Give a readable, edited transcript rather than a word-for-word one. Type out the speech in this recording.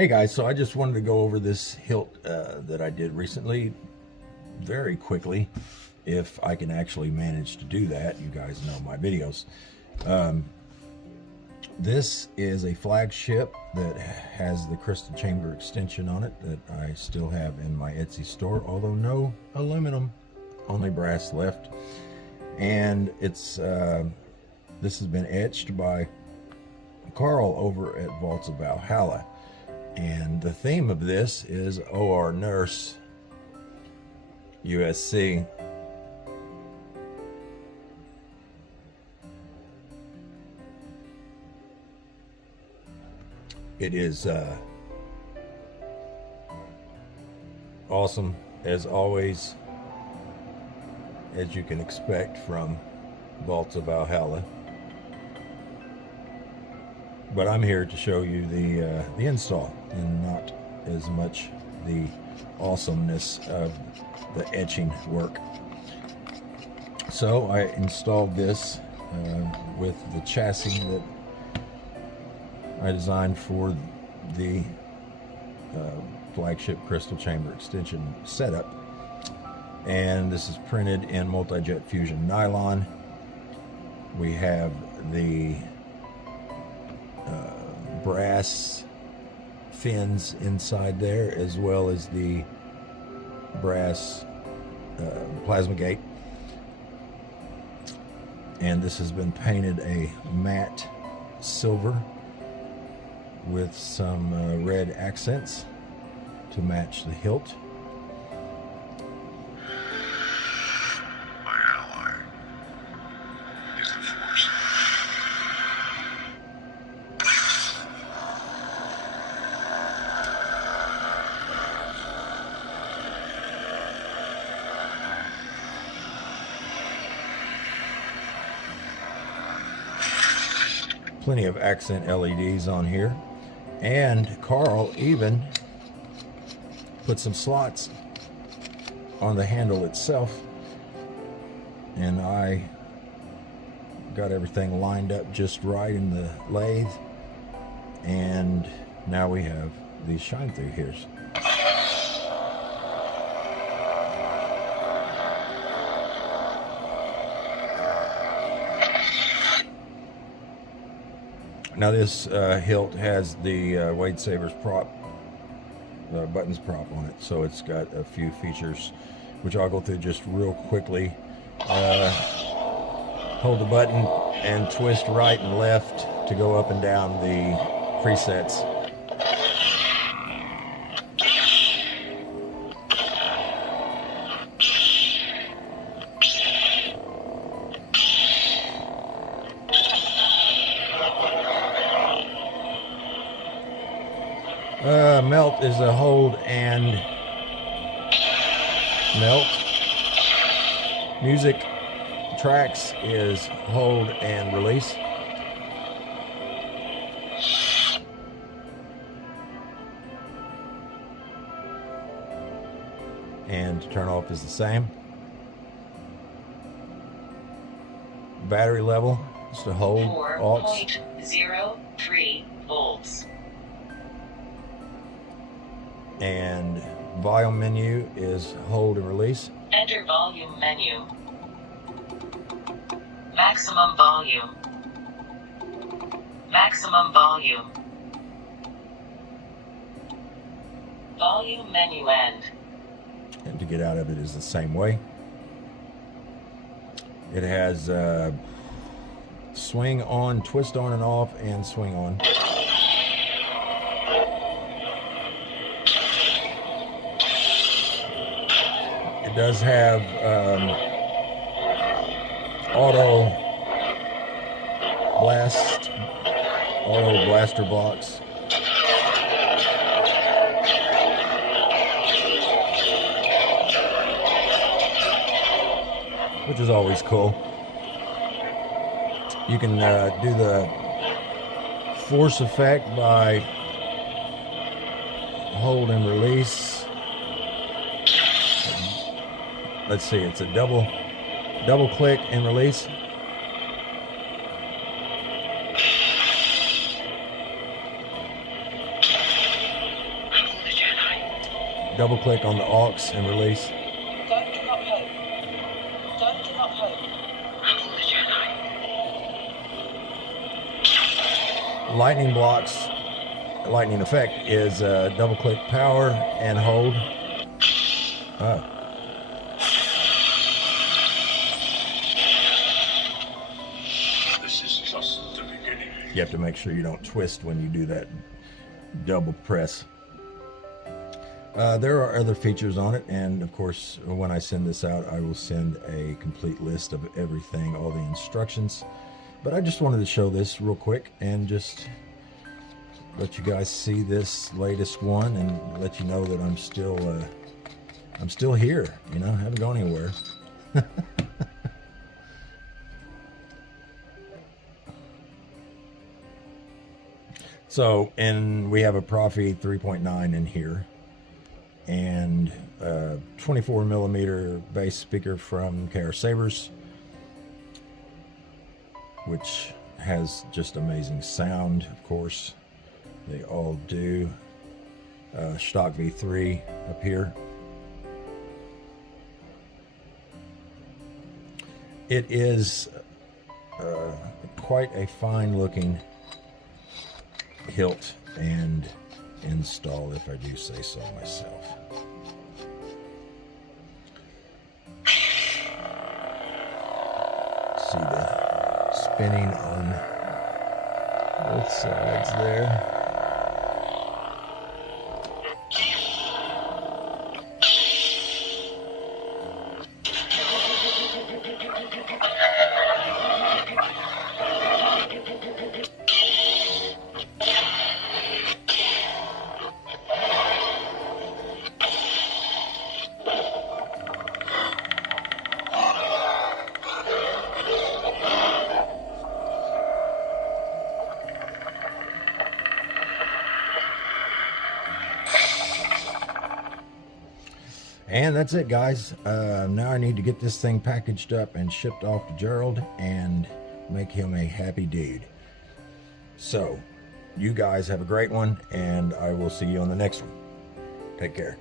Hey guys, so I just wanted to go over this hilt that I did recently very quickly, if I can actually manage to do that. You guys know my videos. This is a flagship that has the Crystal Chamber Extension on it that I still have in my Etsy store, although no aluminum, only brass left. And it's this has been etched by Carl over at Vaults of Valhalla. And the theme of this is OR Nurse USC. It is awesome, as always, as you can expect from Vaults of Valhalla. But I'm here to show you the install, and not as much the awesomeness of the etching work. So I installed this with the chassis that I designed for the Flagship Crystal Chamber Extension setup. And this is printed in multi-jet fusion nylon. We have the brass fins inside there, as well as the brass plasma gate. And this has been painted a matte silver with some red accents to match the hilt. My ally is the Force. Plenty of accent LEDs on here. And Carl even put some slots on the handle itself, and I got everything lined up just right in the lathe, and now we have these shine through here. Now this hilt has the Wade Sabers prop, buttons prop on it, so it's got a few features which I'll go through just real quickly. Hold the button and twist right and left to go up and down the presets. Melt is a hold and melt. Music tracks is hold and release. And to turn off is the same. Battery level is to hold. 4.03 volts. And volume menu is hold and release. Enter volume menu. Maximum volume. Maximum volume. Volume menu end. And to get out of it is the same way. It has swing on, twist on and off, and swing on. It does have auto blaster blocks. Which is always cool. You can do the force effect by hold and release. Let's see, it's a double click and release. double click on the aux and release. Don't give up hope. Don't give up hope. Follow the Jedi. Lightning blocks, lightning effect is double click power and hold. Oh. This is just the beginning. You have to make sure you don't twist when you do that double press. There are other features on it, and of course when I send this out I will send a complete list of everything, all the instructions, but I just wanted to show this real quick and just let you guys see this latest one and let you know that I'm still here, you know, I haven't gone anywhere. So, and we have a Profi 3.9 in here, and 24 millimeter bass speaker from KR Sabers, which has just amazing sound. Of course, they all do. Stock V3 up here. It is quite a fine looking hilt and install, if I do say so myself. See the spinning on both sides there. And that's it, guys. Now I need to get this thing packaged up and shipped off to Gerald and make him a happy dude. So, you guys have a great one, and I will see you on the next one. Take care.